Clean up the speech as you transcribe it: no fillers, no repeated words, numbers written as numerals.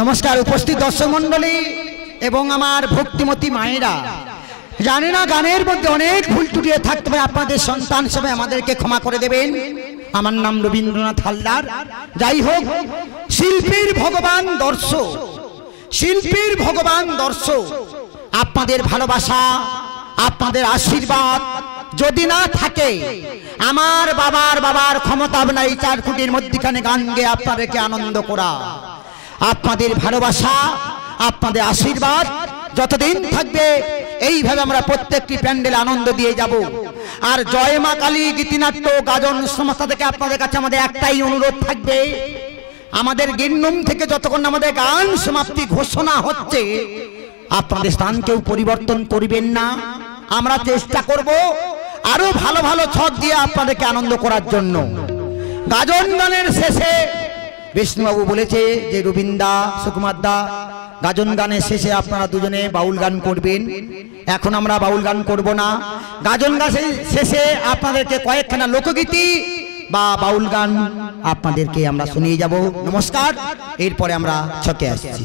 নমস্কার উপস্থিত দর্শক মণ্ডলী এবং আমার ভক্তিমতী মায়েরা। জানি না গানের মধ্যে অনেক ভুল ত্রুটি থাকতে পারে, আপনাদের সন্তান হিসেবে আমাদেরকে ক্ষমা করে দেবেন। আমার নাম রবীন্দ্রনাথ হালদার। যাই হোক, শিল্পীর ভগবান দর্শক, শিল্পীর ভগবান দর্শক, আপনাদের ভালোবাসা, আপনাদের আশীর্বাদ যদি না থাকে, আমার বাবার ক্ষমতা নাই 4 কোটির মধ্যখানে গান গেয়ে আপনাদেরকে আনন্দ করা। আপনাদের ভালোবাসা, আপনাদের আশীর্বাদ যতদিন থাকবে, এইভাবে আমরা প্রত্যেকটি প্যান্ডেলে আনন্দ দিয়ে যাব। আর জয় মা কালী গীতিনাট্য গাজন সংস্থা থেকে আপনাদের কাছে আমাদের একটাই অনুরোধ থাকবে, আমাদের গিন্নুম থেকে যতক্ষণ আমাদের গান সমাপ্তি ঘোষণা হচ্ছে, আপনাদের স্থান কেউ পরিবর্তন করবেন না। আমরা চেষ্টা করব আরো ভালো ভালো ছক দিয়ে আপনাদেরকে আনন্দ করার জন্য। গাজন গানের শেষে বিষ্ণুবাবু বলেছে যে রবীন্দা, সুকুমার দা, গাজন গানের শেষে আপনারা দুজনে বাউল গান করবেন। এখন আমরা বাউল গান করব না, গাজন গানের শেষে আপনাদেরকে কয়েকখানা লোকগীতি বা বাউল গান আপনাদেরকে আমরা শুনিয়ে যাব। নমস্কার, এরপরে আমরা ছকে আসছি।